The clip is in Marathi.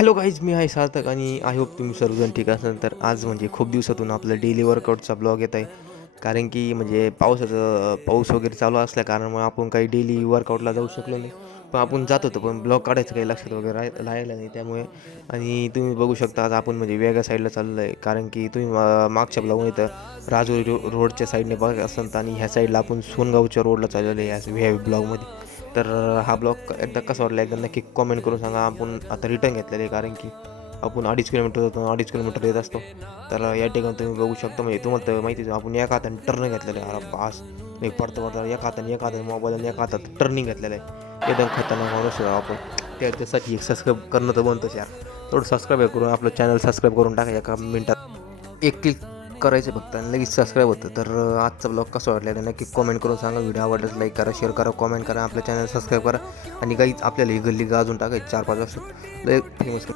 हॅलो गाईज, मी आहे सार्थक आणि आय होप तुम्ही सर्वजण ठीक असाल. तर आज म्हणजे खूप दिवसातून आपलं डेली वर्कआउटचा ब्लॉग येत आहे. कारण की म्हणजे पाऊस वगैरे चालू असल्या कारणामुळे आपण काही डेली वर्कआउटला जाऊ शकलो नाही. पण आपण जात होतो, पण ब्लॉग काढायचं काही लक्षात वगैरे राहिलं नाही त्यामुळे. आणि तुम्ही बघू शकता आज आपण म्हणजे वेगळ्या साईडला चाललो आहे. कारण की तुम्ही मागच्या ब्लॉगमध्ये तर राजौरी रोडच्या साईडने बघत असाल, आणि ह्या साईडला आपण सोनगावच्या रोडला चाललेलो आहे ह्या ब्लॉगमध्ये. तर हा ब्लॉग एकदा कसा वाटला एकदा नक्की कॉमेंट करून सांगा. आपण आता रिटर्न घेतलेलं आहे कारण की आपण 2.5 किलोमीटर जातो, 2.5 किलोमीटर येत असतो. तर या ठिकाणी तुम्ही बघू शकता, म्हणजे तुम्हाला तर माहितीच आहे, आपण एका हाताने टर्न घेतलेलं आहे. अरे बास, मी पडता एका हाताने मोबाईल आणि एका हातात टर्निंग घेतलेलं आहे. एकदम खतरनाक माणूस आहे आपण. त्यासाठी सबस्क्राईब करणं तर बनतंच यार. थोडं सबस्क्राईब करून आपलं चॅनल सबस्क्राईब करून टाका. एका मिनटात एक क्लिक करायचं फक्त आणि लगेच सबस्क्राईब होतं. तर आजचा ब्लॉग कसा वाटला ते नक्की कॉमेंट करून सांगा. व्हिडिओ आवडल्यास लाईक करा, शेअर करा, कॉमेंट करा, आपल्या चॅनल सबस्क्राईब करा. आणि काहीच आपल्याला ही गल्ली गाजून टाकायची 4-5 वर्षात लय फेमस